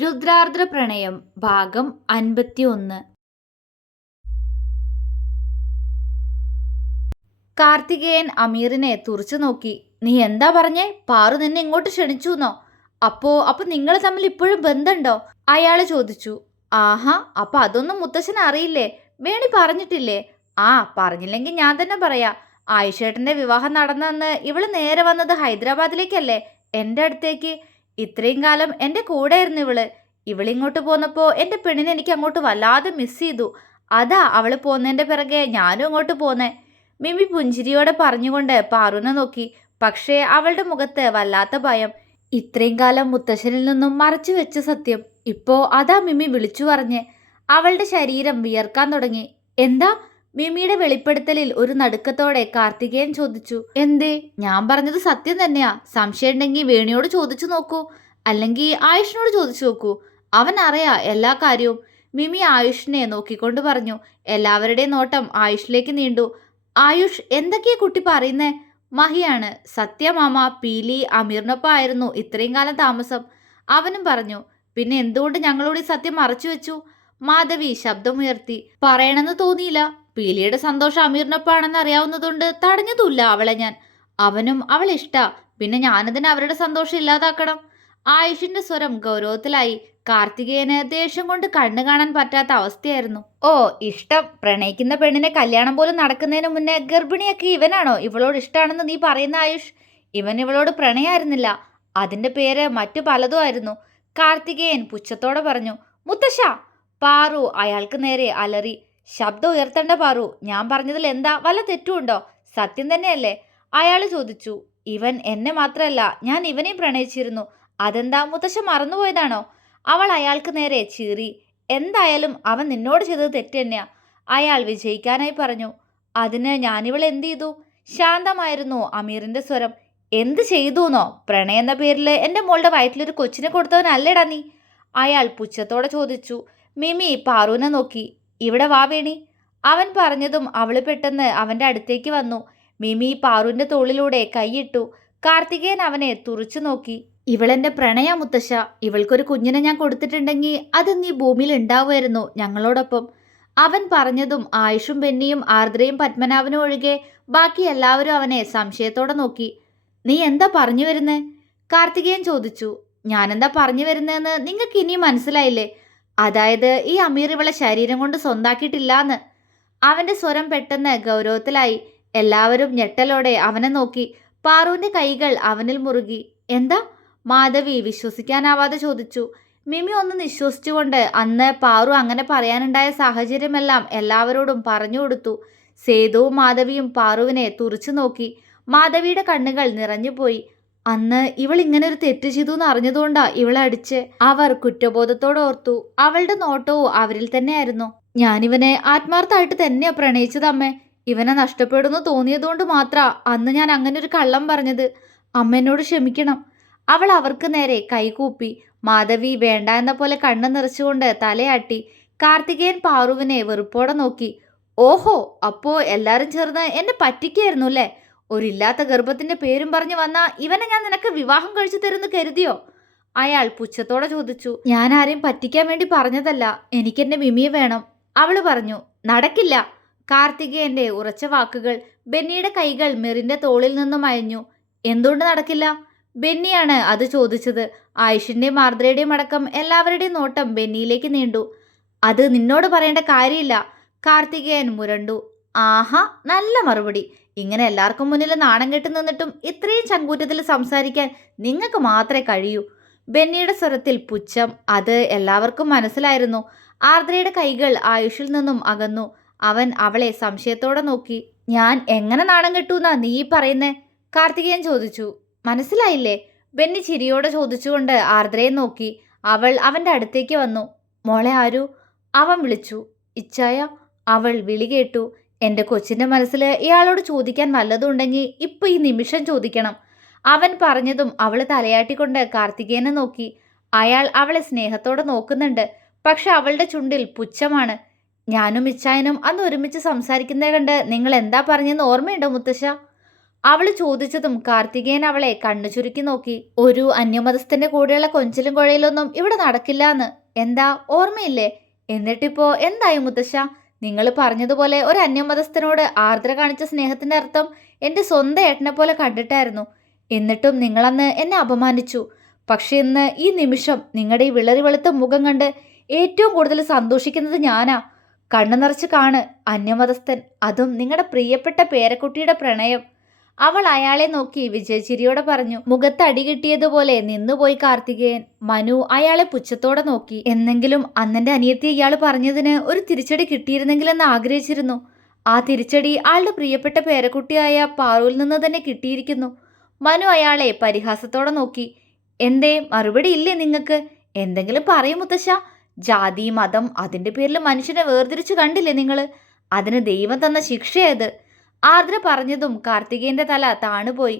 രുദ്രാർദ്ര പ്രണയം ഭാഗം 51. കാർത്തികേയൻ അമീറിനെ തുറച്ചു നോക്കി. നീ എന്താ പറഞ്ഞേ? പാറു നിന്നെ ഇങ്ങോട്ട് ക്ഷണിച്ചുന്നോ? അപ്പൊ നിങ്ങൾ തമ്മിൽ ഇപ്പോഴും ബന്ധമുണ്ടോ? അയാള് ചോദിച്ചു. ആഹാ, അപ്പൊ അതൊന്നും മുത്തശ്ശൻ അറിയില്ലേ? വേണി പറഞ്ഞിട്ടില്ലേ? ആ, പറഞ്ഞില്ലെങ്കിൽ ഞാൻ തന്നെ പറയാ. ആയിഷേട്ടന്റെ വിവാഹം നടന്നന്ന് ഇവള് നേരെ വന്നത് ഹൈദരാബാദിലേക്കല്ലേ, എൻ്റെ അടുത്തേക്ക്. ഇത്രയും കാലം എൻ്റെ കൂടെയായിരുന്നു ഇവള്. ഇവളിങ്ങോട്ട് പോന്നപ്പോ എൻ്റെ പെണ്ണിനെ എനിക്ക് അങ്ങോട്ട് വല്ലാതെ മിസ് ചെയ്തു. അതാ അവള് പോന്നതിൻ്റെ പിറകെ ഞാനും അങ്ങോട്ട് പോന്നേ. മിമി പുഞ്ചിരിയോടെ പറഞ്ഞുകൊണ്ട് പാറുനെ നോക്കി. പക്ഷേ അവളുടെ മുഖത്ത് വല്ലാത്ത ഭയം. ഇത്രയും കാലം മുത്തശ്ശനിൽ നിന്നും മറച്ചു വെച്ച സത്യം ഇപ്പോ അതാ മിമി വിളിച്ചു പറഞ്ഞ്. അവളുടെ ശരീരം വിയർക്കാൻ തുടങ്ങി. എന്താ? മിമിയുടെ വെളിപ്പെടുത്തലിൽ ഒരു നടുക്കത്തോടെ കാർത്തികേയൻ ചോദിച്ചു. എന്തേ? ഞാൻ പറഞ്ഞത് സത്യം തന്നെയാ. സംശയം ഉണ്ടെങ്കിൽ വേണിയോട് ചോദിച്ചു നോക്കൂ, അല്ലെങ്കിൽ ആയുഷിനോട് ചോദിച്ചു നോക്കൂ. അവൻ അറിയാ എല്ലാ കാര്യവും. മിമി ആയുഷിനെ നോക്കിക്കൊണ്ട് പറഞ്ഞു. എല്ലാവരുടെയും നോട്ടം ആയുഷിലേക്ക് നീണ്ടു. ആയുഷ്, എന്തൊക്കെയാ കുട്ടി പറയുന്നേ? മഹിയാണ്. സത്യമാമ, പീലി അമീറിനൊപ്പം ആയിരുന്നു ഇത്രയും കാലം താമസം. അവനും പറഞ്ഞു. പിന്നെ എന്തുകൊണ്ട് ഞങ്ങളോട് ഈ സത്യം മറച്ചു വെച്ചു? മാധവി ശബ്ദമുയർത്തി. പറയണമെന്ന് തോന്നിയില്ല. പീലിയുടെ സന്തോഷം അമീറിനൊപ്പാണെന്ന് അറിയാവുന്നതുകൊണ്ട് തടഞ്ഞതുമില്ല അവളെ ഞാൻ. അവനും അവളെ ഇഷ്ടാ. പിന്നെ ഞാനതിന് അവരുടെ സന്തോഷം ഇല്ലാതാക്കണം. ആയുഷിന്റെ സ്വരം ഗൗരവത്തിലായി. കാർത്തികേയന് ദേഷ്യം കൊണ്ട് കണ്ണു കാണാൻ പറ്റാത്ത അവസ്ഥയായിരുന്നു. ഓ, ഇഷ്ടം. പ്രണയിക്കുന്ന പെണ്ണിനെ കല്യാണം പോലും നടക്കുന്നതിന് മുന്നേ ഗർഭിണിയൊക്കെ ഇവനാണോ ഇവളോട് ഇഷ്ടമാണെന്ന് നീ പറയുന്ന ആയുഷ്? ഇവൻ ഇവളോട് പ്രണയമായിരുന്നില്ല, അതിന്റെ പേര് മറ്റു പലതും ആയിരുന്നു. കാർത്തികേയൻ പുച്ഛത്തോടെ പറഞ്ഞു. മുത്തശ്ശ! പാറു അയാൾക്ക് നേരെ അലറി. ശബ്ദം ഉയർത്തണ്ട പാറു. ഞാൻ പറഞ്ഞതിൽ എന്താ വല്ല തെറ്റുണ്ടോ? സത്യം തന്നെയല്ലേ? അയാൾ ചോദിച്ചു. ഇവൻ എന്നെ മാത്രമല്ല, ഞാൻ ഇവനെയും പ്രണയിച്ചിരുന്നു. അതെന്താ, മുത്തശ്ശ മറന്നുപോയതാണോ? അവൾ അയാൾക്ക് നേരെ ചീറി. എന്തായാലും അവൻ നിന്നോട് ചെയ്തത് തെറ്റ് തന്നെയാ, അയാൾ വിജയിക്കാനായി പറഞ്ഞു. അതിന് ഞാനിവളെ എന്ത് ചെയ്തു? ശാന്തമായിരുന്നു അമീറിന്റെ സ്വരം. എന്ത് ചെയ്തുന്നോ? പ്രണയം എന്ന പേരിൽ എൻ്റെ മോളുടെ വയറ്റിലൊരു കൊച്ചിനെ കൊടുത്തവനല്ലേടാ നീ? അയാൾ പുച്ഛത്തോടെ ചോദിച്ചു. മിമി പാറുവിനെ നോക്കി. ഇവിടെ വാ വേണി. അവൻ പറഞ്ഞതും അവള് പെട്ടെന്ന് അവന്റെ അടുത്തേക്ക് വന്നു. മിമി പാറുവിന്റെ തോളിലൂടെ കൈയിട്ടു. കാർത്തികേയൻ അവനെ തുറച്ചു നോക്കി. ഇവളെന്റെ പ്രണയ മുത്തശ്ശ. ഇവൾക്കൊരു കുഞ്ഞിനെ ഞാൻ കൊടുത്തിട്ടുണ്ടെങ്കിൽ അത് നീ ഭൂമിയിൽ ഉണ്ടാവുമായിരുന്നു ഞങ്ങളോടൊപ്പം. അവൻ പറഞ്ഞതും ആയുഷും ബെന്നിയും ആർദ്രയും പത്മനാഭനും ഒഴികെ ബാക്കി എല്ലാവരും അവനെ സംശയത്തോടെ നോക്കി. നീ എന്താ പറഞ്ഞു വരുന്നേ? കാർത്തികേയൻ ചോദിച്ചു. ഞാനെന്താ പറഞ്ഞു വരുന്നതെന്ന് നിങ്ങൾക്ക് ഇനിയും മനസ്സിലായില്ലേ? അതായത് ഈ അമീർ ഇവളെ ശരീരം കൊണ്ട് സ്വന്താക്കിയിട്ടില്ലാന്ന്. അവന്റെ സ്വരം പെട്ടെന്ന് ഗൗരവത്തിലായി. എല്ലാവരും ഞെട്ടലോടെ അവനെ നോക്കി. പാറുവിന്റെ കൈകൾ അവനിൽ മുറുകി. എന്താ? മാധവി വിശ്വസിക്കാനാവാതെ ചോദിച്ചു. മിമി ഒന്ന് നിശ്വസിച്ചുകൊണ്ട് അന്ന് പാറു അങ്ങനെ പറയാനുണ്ടായ സാഹചര്യമെല്ലാം എല്ലാവരോടും പറഞ്ഞു കൊടുത്തു. സേതുവും മാധവിയും പാറുവിനെ തുറച്ചു നോക്കി. മാധവിയുടെ കണ്ണുകൾ നിറഞ്ഞുപോയി. അന്ന് ഇവൾ ഇങ്ങനെ ഒരു തെറ്റ് ചെയ്തു എന്ന് അറിഞ്ഞതുകൊണ്ടാ ഇവളെ അടിച്ച്. അവർ കുറ്റബോധത്തോടെ ഓർത്തു. അവളുടെ നോട്ടവും അവരിൽ തന്നെയായിരുന്നു. ഞാനിവനെ ആത്മാർത്ഥമായിട്ട് തന്നെയാ പ്രണയിച്ചത് അമ്മേ. ഇവനെ നഷ്ടപ്പെടുന്നു തോന്നിയതുകൊണ്ട് മാത്ര അന്ന് ഞാൻ അങ്ങനെ ഒരു കള്ളം പറഞ്ഞത്. അമ്മ എന്നോട് ക്ഷമിക്കണം. അവൾ അവർക്ക് നേരെ കൈകൂപ്പി. മാധവി വേണ്ട എന്ന പോലെ കണ്ണു നിറച്ചുകൊണ്ട് തലയാട്ടി. കാർത്തികേയൻ പാറുവിനെ വെറുപ്പോടെ നോക്കി. ഓഹോ, അപ്പോ എല്ലാരും ചേർന്ന് എന്നെ പറ്റിക്കായിരുന്നു അല്ലേ? ഒരില്ലാത്ത ഗർഭത്തിന്റെ പേരും പറഞ്ഞു വന്ന ഇവനെ ഞാൻ നിനക്ക് വിവാഹം കഴിച്ചു തരുന്നു കരുതിയോ? അയാൾ പുച്ഛത്തോടെ ചോദിച്ചു. ഞാൻ ആരെയും പറ്റിക്കാൻ വേണ്ടി പറഞ്ഞതല്ല. എനിക്കെന്റെ മിമിയെ വേണം, അവള് പറഞ്ഞു. നടക്കില്ല. കാർത്തികേയന്റെ ഉറച്ച വാക്കുകൾ. ബെന്നിയുടെ കൈകൾ മെറിന്റെ തോളിൽ നിന്നും അയഞ്ഞു. എന്തുകൊണ്ട് നടക്കില്ല? ബെന്നിയാണ് അത് ചോദിച്ചത്. ആയുഷിന്റെയും ആർദ്രയുടെയും അടക്കം എല്ലാവരുടെയും നോട്ടം ബെന്നിയിലേക്ക് നീണ്ടു. അത് നിന്നോട് പറയേണ്ട കാര്യമില്ല. കാർത്തികേയൻ മുരണ്ടു. ആഹാ, നല്ല മറുപടി. ഇങ്ങനെ എല്ലാവർക്കും മുന്നിൽ നാണം കെട്ടി നിന്നിട്ടും ഇത്രയും ചങ്കൂറ്റത്തിൽ സംസാരിക്കാൻ നിങ്ങൾക്ക് മാത്രമേ കഴിയൂ. ബെന്നിയുടെ സ്വരത്തിൽ പുച്ഛം. അത് എല്ലാവർക്കും മനസ്സിലായിരുന്നു. ആർദ്രയുടെ കൈകൾ ആയുഷിൽ നിന്നും അകന്നു. അവൻ അവളെ സംശയത്തോടെ നോക്കി. ഞാൻ എങ്ങനെ നാണം കെട്ടൂന്നാ നീ പറയുന്നേ? കാർത്തികേയൻ ചോദിച്ചു. മനസ്സിലായില്ലേ? ബെന്നി ചിരിയോടെ ചോദിച്ചുകൊണ്ട് ആർദ്രയെ നോക്കി. അവൾ അവന്റെ അടുത്തേക്ക് വന്നു. മോളെ ആരു? അവൻ വിളിച്ചു. ഇച്ചായ. അവൾ വിളി കേട്ടു. എൻ്റെ കൊച്ചിൻ്റെ മനസ്സിൽ ഇയാളോട് ചോദിക്കാൻ വല്ലതുണ്ടെങ്കിൽ ഇപ്പൊ ഈ നിമിഷം ചോദിക്കണം. അവൻ പറഞ്ഞതും അവൾ തലയാട്ടിക്കൊണ്ട് കാർത്തികേയനെ നോക്കി. അയാൾ അവളെ സ്നേഹത്തോടെ നോക്കുന്നുണ്ട്. പക്ഷെ അവളുടെ ചുണ്ടിൽ പുച്ഛമാണ്. ഞാനും ഇച്ചായനും അന്ന് ഒരുമിച്ച് സംസാരിക്കുന്നത് കണ്ട് നിങ്ങൾ എന്താ പറഞ്ഞെന്ന് ഓർമ്മയുണ്ടോ മുത്തശ്ശ? അവള് ചോദിച്ചതും കാർത്തികേയൻ അവളെ കണ്ണു ചുരുക്കി നോക്കി. ഒരു അന്യമതസ്ഥന്റെ കൂടെയുള്ള കൊഞ്ചലും കുഴയിലൊന്നും ഇവിടെ നടക്കില്ലാന്ന് എന്താ ഓർമ്മയില്ലേ? എന്നിട്ടിപ്പോ എന്തായി മുത്തശ്ശ? നിങ്ങൾ പറഞ്ഞതുപോലെ ഒരു അന്യമതസ്ഥനോട് ആർദ്ര കാണിച്ച സ്നേഹത്തിന്റെ അർത്ഥം എന്റെ സ്വന്തം ഏട്ടനെ പോലെ കണ്ടിട്ടായിരുന്നു. എന്നിട്ടും നിങ്ങളന്ന് എന്നെ അപമാനിച്ചു. പക്ഷെ ഇന്ന് ഈ നിമിഷം നിങ്ങളുടെ ഈ വിളറി വെളുത്ത മുഖം കണ്ട് ഏറ്റവും കൂടുതൽ സന്തോഷിക്കുന്നത് ഞാനാ. കണ്ണു നിറച്ച് കാണ് അന്യമതസ്ഥൻ, അതും നിങ്ങളുടെ പ്രിയപ്പെട്ട പേരക്കുട്ടിയുടെ പ്രണയം. അവൾ അയാളെ നോക്കി വിജയചിരിയോടെ പറഞ്ഞു. മുഖത്ത് അടി കിട്ടിയതുപോലെ നിന്നുപോയി കാർത്തികേയൻ. മനു അയാളെ പുച്ഛത്തോടെ നോക്കി. എന്നെങ്കിലും അന്നെന്റെ അനിയത്തി ഇയാൾ പറഞ്ഞതിന് ഒരു തിരിച്ചടി കിട്ടിയിരുന്നെങ്കിലെന്ന് ആഗ്രഹിച്ചിരുന്നു. ആ തിരിച്ചടി ആളുടെ പ്രിയപ്പെട്ട പേരക്കുട്ടിയായ പാറുവിൽ നിന്ന് തന്നെ കിട്ടിയിരിക്കുന്നു. മനു അയാളെ പരിഹാസത്തോടെ നോക്കി. എന്തേ മറുപടി ഇല്ലേ നിങ്ങൾക്ക്? എന്തെങ്കിലും പറയും മുത്തശ്ശ. ജാതി മതം അതിന്റെ പേരിൽ മനുഷ്യനെ വേർതിരിച്ചു കണ്ടില്ലേ നിങ്ങൾ? അതിന് ദൈവം തന്ന ശിക്ഷയത്. ആർദ്ര പറഞ്ഞതും കാർത്തികേയന്റെ തല താണുപോയി.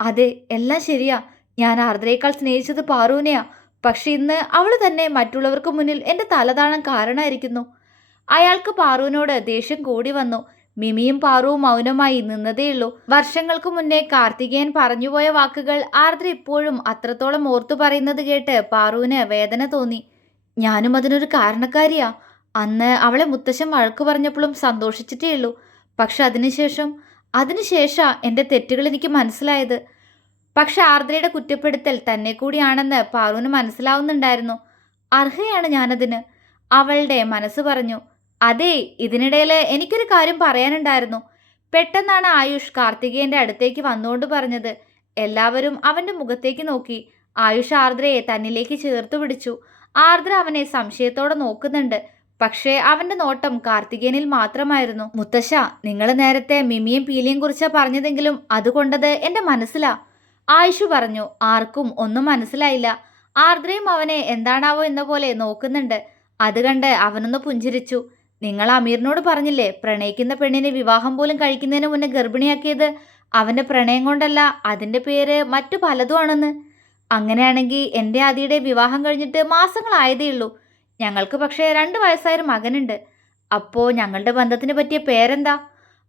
അതെ, എല്ലാം ശരിയാ. ഞാൻ ആർദ്രയേക്കാൾ സ്നേഹിച്ചത് പാറുവിനെയാ. പക്ഷെ ഇന്ന് അവള് തന്നെ മറ്റുള്ളവർക്ക് മുന്നിൽ എന്റെ തല താഴാൻ കാരണമായിരിക്കുന്നു. അയാൾക്ക് പാറുവിനോട് ദേഷ്യം കൂടി വന്നു. മിമിയും പാറുവും മൗനമായി നിന്നതേയുള്ളൂ. വർഷങ്ങൾക്ക് മുന്നേ കാർത്തികേയൻ പറഞ്ഞുപോയ വാക്കുകൾ ആർദ്ര ഇപ്പോഴും അത്രത്തോളം ഓർത്തു പറയുന്നത് കേട്ട് പാറുവിന് വേദന തോന്നി. ഞാനും അതിനൊരു കാരണക്കാരിയാ. അന്ന് അവളെ മുത്തശ്ശൻ വഴക്കു പറഞ്ഞപ്പോഴും സന്തോഷിച്ചിട്ടേ ഉള്ളൂ. പക്ഷെ അതിനുശേഷം എൻ്റെ തെറ്റുകൾ എനിക്ക് മനസ്സിലായത്. പക്ഷെ ആർദ്രയുടെ കുറ്റപ്പെടുത്തൽ തന്നെ കൂടിയാണെന്ന് പാറുവിന് മനസ്സിലാവുന്നുണ്ടായിരുന്നു. അർഹയാണ് ഞാനതിന്, അവളുടെ മനസ്സ് പറഞ്ഞു. അതെ, ഇതിനിടയിൽ എനിക്കൊരു കാര്യം പറയാനുണ്ടായിരുന്നു. പെട്ടെന്നാണ് ആയുഷ് കാർത്തികേയന്റെ അടുത്തേക്ക് വന്നുകൊണ്ട് പറഞ്ഞത്. എല്ലാവരും അവന്റെ മുഖത്തേക്ക് നോക്കി. ആയുഷ് ആർദ്രയെ തന്നിലേക്ക് ചേർത്ത് പിടിച്ചു. ആർദ്ര അവനെ സംശയത്തോടെ നോക്കുന്നുണ്ട്. പക്ഷേ അവന്റെ നോട്ടം കാർത്തികേയനിൽ മാത്രമായിരുന്നു. മുത്തശ്ശ, നിങ്ങൾ നേരത്തെ മിമിയും പീലിയും കുറിച്ചാ പറഞ്ഞതെങ്കിലും അതുകൊണ്ടത് എന്റെ മനസ്സിലാ, ആയുഷ് പറഞ്ഞു. ആർക്കും ഒന്നും മനസ്സിലായില്ല. ആർദ്രയും അവനെ എന്താണാവോ എന്ന പോലെ നോക്കുന്നുണ്ട്. അത് കണ്ട് അവനൊന്ന് പുഞ്ചിരിച്ചു. നിങ്ങൾ അമീറിനോട് പറഞ്ഞില്ലേ പ്രണയിക്കുന്ന പെണ്ണിനെ വിവാഹം പോലും കഴിക്കുന്നതിന് മുന്നേ ഗർഭിണിയാക്കിയത് അവന്റെ പ്രണയം കൊണ്ടല്ല, അതിന്റെ പേര് മറ്റു പലതും ആണെന്ന്. അങ്ങനെയാണെങ്കിൽ എൻ്റെ ആദിയുടെ വിവാഹം കഴിഞ്ഞിട്ട് മാസങ്ങളായതേയുള്ളൂ. ഞങ്ങൾക്ക് പക്ഷേ 2 വയസ്സായൊരു മകനുണ്ട്. അപ്പോ ഞങ്ങളുടെ ബന്ധത്തിന് പറ്റിയ പേരെന്താ?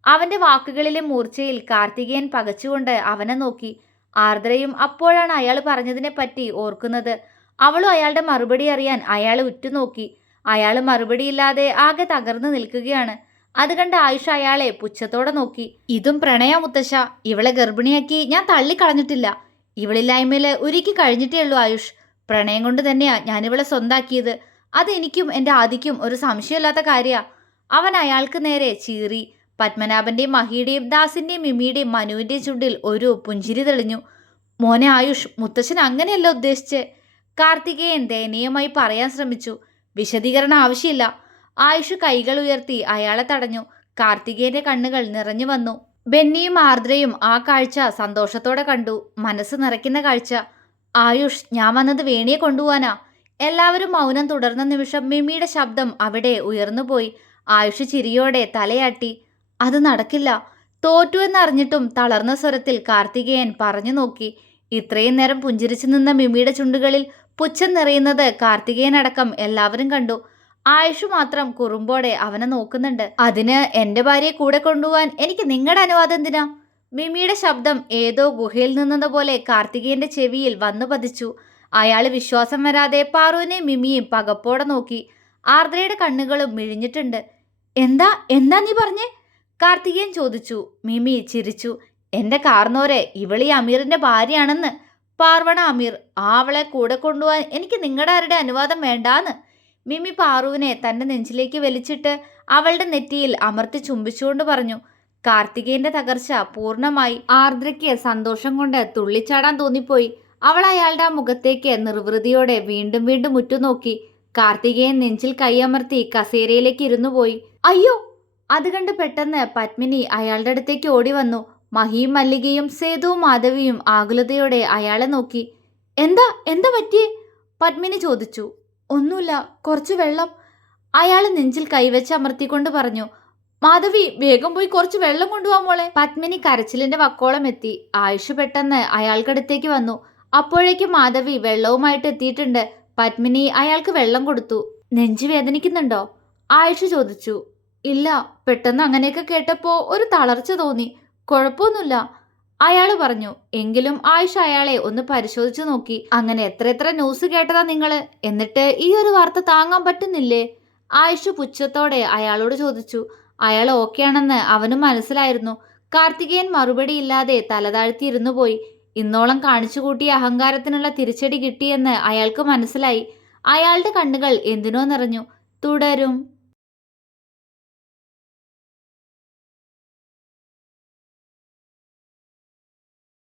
അവന്റെ വാക്കുകളിലെ മൂർച്ചയിൽ കാർത്തികേയൻ പകച്ചുകൊണ്ട് അവനെ നോക്കി. ആർദ്രയും അപ്പോഴാണ് അയാൾ പറഞ്ഞതിനെ പറ്റി ഓർക്കുന്നത്. അവളും അയാളുടെ മറുപടി അറിയാൻ അയാളെ ഉറ്റുനോക്കി. അയാൾ മറുപടിയില്ലാതെ ആകെ തകർന്നു നിൽക്കുകയാണ്. അത് കണ്ട് ആയുഷ് അയാളെ പുച്ഛത്തോടെ നോക്കി. ഇതും പ്രണയ മുത്തശ്ശ. ഇവളെ ഗർഭിണിയാക്കി ഞാൻ തള്ളിക്കളഞ്ഞിട്ടില്ല. ഇവളില്ലായ്മയിൽ ഒരുക്കി കഴിഞ്ഞിട്ടേ ഉള്ളൂ ആയുഷ്. പ്രണയം കൊണ്ട് തന്നെയാ ഞാനിവളെ സ്വന്താക്കിയത്. അതെനിക്കും എൻ്റെ ആദിക്കും ഒരു സംശയമില്ലാത്ത കാര്യാ. അവൻ അയാൾക്ക് നേരെ ചീറി. പത്മനാഭന്റെയും മഹിയുടെയും ദാസിന്റെയും മിമിയുടെയും മനുവിന്റെയും ചുണ്ടിൽ ഒരു പുഞ്ചിരി തെളിഞ്ഞു. മോനെ ആയുഷ്, മുത്തശ്ശൻ അങ്ങനെയല്ല ഉദ്ദേശിച്ചേ, കാർത്തികേയൻ ദയനീയമായി പറയാൻ ശ്രമിച്ചു. വിശദീകരണം ആവശ്യമില്ല. ആയുഷ് കൈകൾ ഉയർത്തി അയാളെ തടഞ്ഞു. കാർത്തികേയന്റെ കണ്ണുകൾ നിറഞ്ഞു വന്നു. ബെന്നിയും ആർദ്രയും ആ കാഴ്ച സന്തോഷത്തോടെ കണ്ടു. മനസ്സ് നിറയ്ക്കുന്ന കാഴ്ച. ആയുഷ്, ഞാൻ വന്നത് വേണിയെ കൊണ്ടുപോവാനാ. എല്ലാവരും മൗനം തുടർന്ന നിമിഷം മിമിയുടെ ശബ്ദം അവിടെ ഉയർന്നുപോയി. ആയുഷ് ചിരിയോടെ തലയാട്ടി. അത് നടക്കില്ല. തോറ്റു എന്നറിഞ്ഞിട്ടും തളർന്ന സ്വരത്തിൽ കാർത്തികേയൻ പറഞ്ഞു നോക്കി. ഇത്രയും നേരം പുഞ്ചിരിച്ചു നിന്ന മിമിയുടെ ചുണ്ടുകളിൽ പുച്ഛം നിറയുന്നത് കാർത്തികേയനടക്കം എല്ലാവരും കണ്ടു. ആയുഷ് മാത്രം കുറുമ്പോടെ അവനെ നോക്കുന്നുണ്ട്. അതിന് എൻ്റെ ഭാര്യയെ കൂടെ കൊണ്ടുപോവാൻ എനിക്ക് നിങ്ങളുടെ അനുവാദം എന്തിനാ? മിമിയുടെ ശബ്ദം ഏതോ ഗുഹയിൽ നിന്നതുപോലെ കാർത്തികേയന്റെ ചെവിയിൽ വന്നു പതിച്ചു. അയാൾ വിശ്വാസം വരാതെ പാറുവിനെയും മിമിയും പകപ്പോടെ നോക്കി. ആർദ്രയുടെ കണ്ണുകളും മിഴിഞ്ഞിട്ടുണ്ട്. എന്താ എന്താ നീ പറഞ്ഞേ? കാർത്തികേയൻ ചോദിച്ചു. മിമി ചിരിച്ചു. എൻ്റെ കാർന്നോരെ, ഇവളീ അമീറിന്റെ ഭാര്യയാണെന്ന്. പാർവണ അമീർ. അവളെ കൂടെ കൊണ്ടുപോവാൻ എനിക്ക് നിങ്ങളുടെ ആരുടെ അനുവാദം വേണ്ടാന്ന്. മിമി പാറുവിനെ തൻ്റെ നെഞ്ചിലേക്ക് വലിച്ചിട്ട് അവളുടെ നെറ്റിയിൽ അമർത്തി ചുംബിച്ചുകൊണ്ട് പറഞ്ഞു. കാർത്തികേയന്റെ തകർച്ച പൂർണ്ണമായി. ആർദ്രയ്ക്ക് സന്തോഷം കൊണ്ട് തുള്ളിച്ചാടാൻ തോന്നിപ്പോയി. അവൾ അയാളുടെ ആ മുഖത്തേക്ക് നിർവൃതിയോടെ വീണ്ടും വീണ്ടും ഉറ്റുനോക്കി. കാർത്തികേയൻ നെഞ്ചിൽ കൈയമർത്തി കസേരയിലേക്ക് ഇരുന്നു പോയി. അയ്യോ! അത് കണ്ട് പെട്ടെന്ന് പത്മിനി അയാളുടെ അടുത്തേക്ക് ഓടി വന്നു. മഹിയും മല്ലികയും സേതുവും മാധവിയും ആകുലതയോടെ അയാളെ നോക്കി. എന്താ എന്താ പറ്റിയേ? പത്മിനി ചോദിച്ചു. ഒന്നുമില്ല, കുറച്ച് വെള്ളം. അയാൾ നെഞ്ചിൽ കൈവച്ച് അമർത്തിക്കൊണ്ട് പറഞ്ഞു. മാധവി, വേഗം പോയി കുറച്ച് വെള്ളം കൊണ്ടുപോകാൻ മോളെ. പത്മിനി കരച്ചിലിന്റെ വക്കോളം എത്തി. ആയുഷ് പെട്ടെന്ന് അയാൾക്കടുത്തേക്ക് വന്നു. അപ്പോഴേക്കും മാധവി വെള്ളവുമായിട്ട് എത്തിയിട്ടുണ്ട്. പത്മിനി അയാൾക്ക് വെള്ളം കൊടുത്തു. നെഞ്ചു വേദനിക്കുന്നുണ്ടോ? ആയുഷ് ചോദിച്ചു. ഇല്ല, പെട്ടെന്ന് അങ്ങനെയൊക്കെ കേട്ടപ്പോൾ ഒരു തളർച്ച തോന്നി. കുഴപ്പമൊന്നുമില്ല. അയാൾ പറഞ്ഞു. എങ്കിലും ആയിഷ അയാളെ ഒന്ന് പരിശോധിച്ചു നോക്കി. അങ്ങനെ എത്ര ന്യൂസ് കേട്ടതാ നിങ്ങള്, എന്നിട്ട് ഈ ഒരു വാർത്ത താങ്ങാൻ പറ്റുന്നില്ലേ? ആയിഷ പുച്ഛത്തോടെ അയാളോട് ചോദിച്ചു. അയാൾ ഓക്കെയാണെന്ന് അവനും മനസ്സിലായിരുന്നു. കാർത്തികേയൻ മറുപടിയില്ലാതെ തലതാഴ്ത്തിയിരുന്നു പോയി. ഇന്നോളം കാണിച്ചു കൂട്ടിയ അഹങ്കാരത്തിനുള്ള തിരിച്ചടി കിട്ടിയെന്ന് അയാൾക്ക് മനസ്സിലായി. അയാളുടെ കണ്ണുകൾ എന്തിനോ നിറഞ്ഞു. തുടരും.